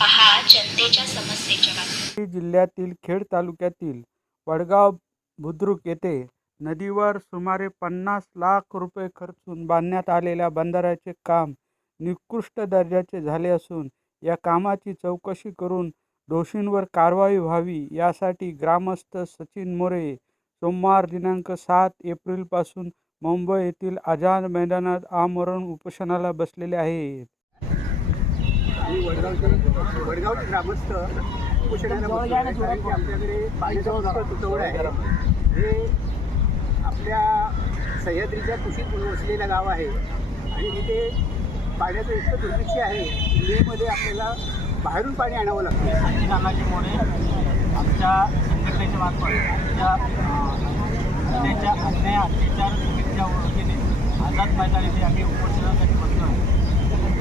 जनतेच्या समस्येच्या बातम्या जिल्ह्यातील खेड तालुक्यातील वडगाव बुद्रुक येथे नदीवर सुमारे पन्नास लाख रुपये खर्चून बांधण्यात आलेल्या बंधाऱ्याचे काम निकृष्ट दर्जाचे झाले असून या कामाची चौकशी करून दोषींवर कारवाई व्हावी यासाठी ग्रामस्थ सचिन मोरे सोमवार दिनांक सात एप्रिलपासून मुंबई येथील आझाद मैदानात आमरण उपोषणाला बसलेले आहेत. आणि वडगावचे वडगावचे ग्रामस्थ उपोषणाला की आमच्याकडे पाण्याचा तुटवडा आहे. हे आपल्या सह्याद्रीच्या कुशीत वसलेलं गाव आहे. आणि इथे पाण्याचं इतकं दुर्भिक्ष आहे मेमध्ये आपल्याला बाहेरून पाणी आणावं लागतं. संजय नानाजी मोरे आमच्या संघटनेच्या मार्फत त्याच्या अन्याय अत्याचार चुकीच्या वतीने आझाद मैदान येथे आम्ही उपोषणासाठी बसलो आहे.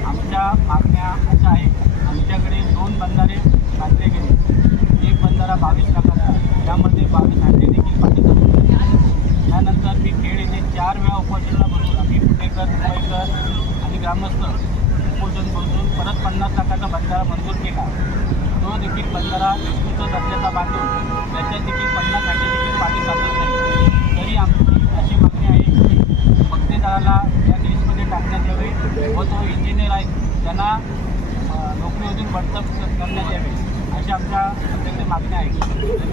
आमच्या मागण्या अशा आहेत आमच्याकडे दोन बंधारे बांधले गेले एक बंधारा बावीस लाखाचा. त्यामध्ये बावीस हांडे देखील पाणी त्यानंतर मी खेड येथे चार वेळा उपोषणाला बसून आम्ही पुणेकर मुंबईकर आणि ग्रामस्थ उपोषण बसून परत पन्नास लाखाचा बंधारा मंजूर केला. तो देखील बंधारा निकृष्ट दर्जाचा बांधून त्याच्या देखील पाणी साचत नाही तरी आमची अशी मागणी आहे की बगतेदाराला या लिस्टमध्ये टाकण्यात यावे व तो इंजिनियर आहे त्यांना अं, नोकरीमधून करण्यात यावी अशा आमच्या मागण्या आहेत धन्यवाद.